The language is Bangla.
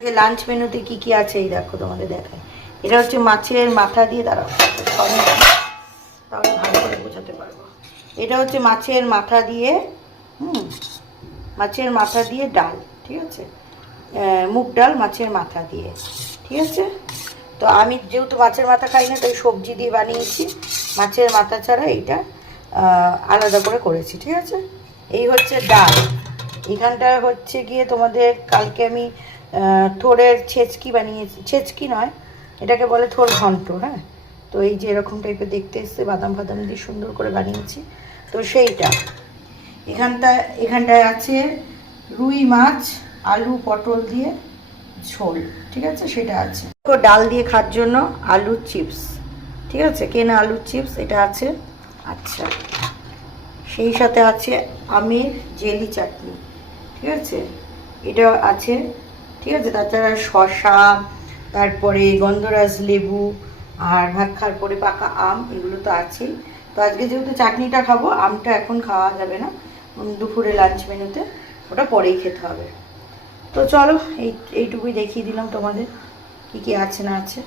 যে লাঞ্চ মেনুতে কি কি আছে এই দেখো তোমাদের দেখায়। এটা হচ্ছে মাছের মাথা দিয়ে, দাঁড়াও তাহলে ভালো করে বোঝাতে পারবো। এটা হচ্ছে মাছের মাথা দিয়ে, মাছের মাথা দিয়ে ডাল, ঠিক আছে, মুগ ডাল মাছের মাথা দিয়ে, ঠিক আছে। তো আমি যেহেতু মাছের মাথা খাই না তাই সবজি দিয়ে বানিয়েছি, মাছের মাথা ছাড়া এইটা আলাদা করে করেছি, ঠিক আছে। এই হচ্ছে ডাল। এখানটা হচ্ছে গিয়ে তোমাদের কালকে আমি থোড়ের ছেচকি বানিয়েছি, ছেচকি নয়, এটাকে বলে থোড় ঘন্ট, হ্যাঁ। তো এই যে এরকম টাইপের দেখতে এসছে, বাদাম ফাদাম দিয়ে সুন্দর করে বানিয়েছি, তো সেইটা। এখানটায় আছে রুই মাছ আলু পটল দিয়ে ঝোল, ঠিক আছে, সেটা আছে। ডাল দিয়ে খাওয়ার জন্য আলুর চিপস, ঠিক আছে, কেনা আলুর চিপস এটা আছে। আচ্ছা, সেই সাথে আছে আমের জেলি চাটনি, ঠিক আছে, এটা আছে, ঠিক আছে। তাছাড়া শসা, তারপরে গন্ধরাজ লেবু, আর ভাত খাওয়ার পরে পাকা আম, এগুলো তো আছেই। তো আজকে যেহেতু চাটনিটা খাবো, আমটা এখন খাওয়া যাবে না, দুপুরে লাঞ্চ মেনুতে, ওটা পরেই খেতে হবে। তো চলো এইটুকুই দেখিয়ে দিলাম তোমাদের কি কি আছে না আছে।